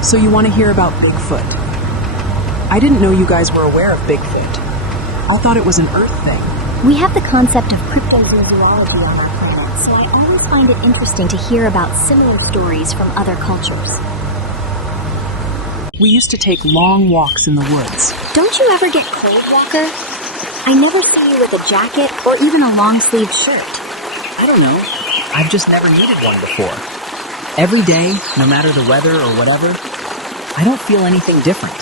So you want to hear about Bigfoot? I didn't know you guys were aware of Bigfoot. I thought it was an Earth thing. We have the concept of cryptozoology on our planet, so I always find it interesting to hear about similar stories from other cultures. We used to take long walks in the woods. Don't you ever get cold, Walker? I never see you with a jacket or even a long-sleeved shirt. I don't know. I've just never needed one before. Every day, no matter the weather or whatever, I don't feel anything different.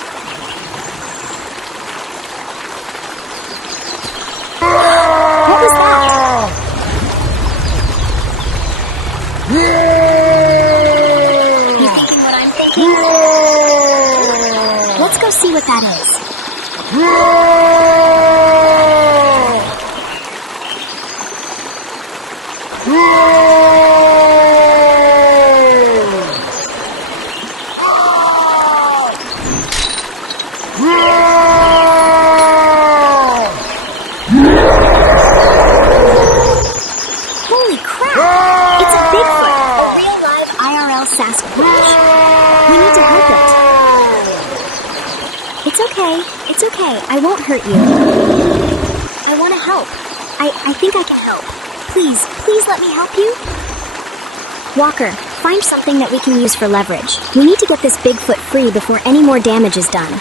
What was that? You thinking what I'm thinking? Let's go see what that is. Holy crap! It's a Bigfoot! A real live IRL Sasquatch. We need to help it. It's okay. It's okay. I won't hurt you. I want to help. I think I can help. Please let me help you. Walker, find something that we can use for leverage. We need to get this Bigfoot free before any more damage is done.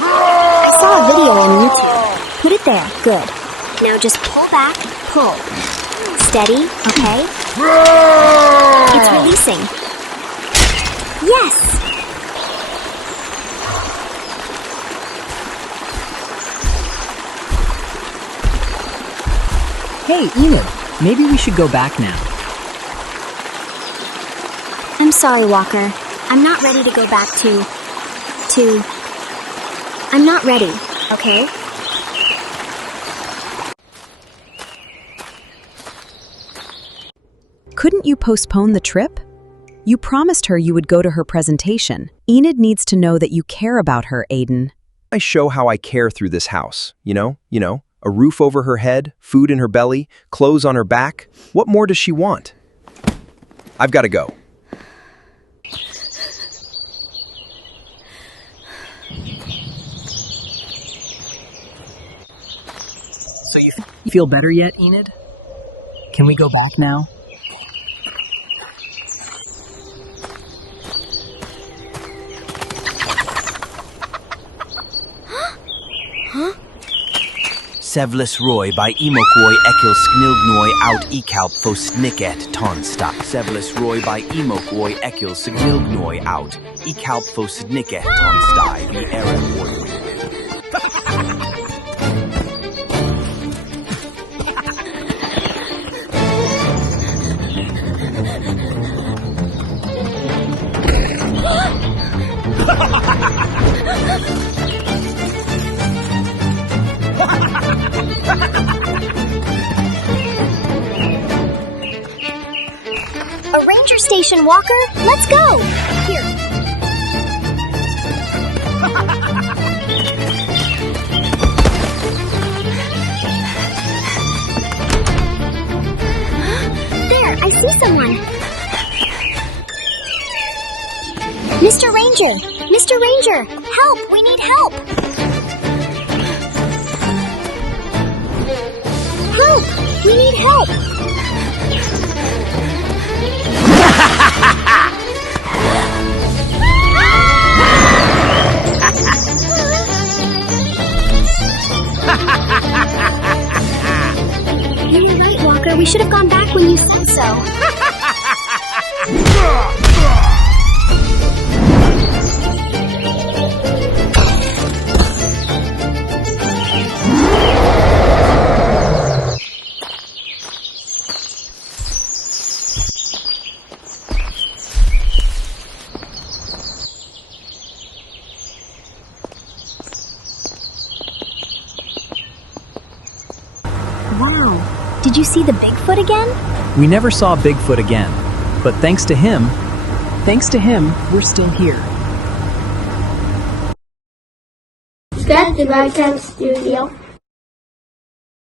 I saw a video on YouTube. Put it there. Good. Now just pull back, pull. Steady, okay? It's releasing. Yes! Hey, Enid, maybe we should go back now. I'm sorry, Walker. I'm not ready to go back to... I'm not ready, okay? Couldn't you postpone the trip? You promised her you would go to her presentation. Enid needs to know that you care about her, Aiden. I show how I care through this house, you know, a roof over her head, food in her belly, clothes on her back. What more does she want? I've got to go. So you feel better yet, Enid? Can we go back now? Huh? Sevlis Roy by Emokoi Ekil Snilgnoi out Ekalp fo Sniket Tonsta. Sevlis Roy by Emokoi Ekil Snilgnoi out Ekalp fo Sniket Tonstai the Aaron Warwick. A ranger station, Walker! Let's go! Here. There, I see someone! Mr. Ranger! Mr. Ranger! Help! We need help! Help! We need help! You're right, Walker. We should have gone back when you said so. Wow. Did you see the Bigfoot again? We never saw Bigfoot again, but thanks to him, we're still here. That's the Ragtime Studio.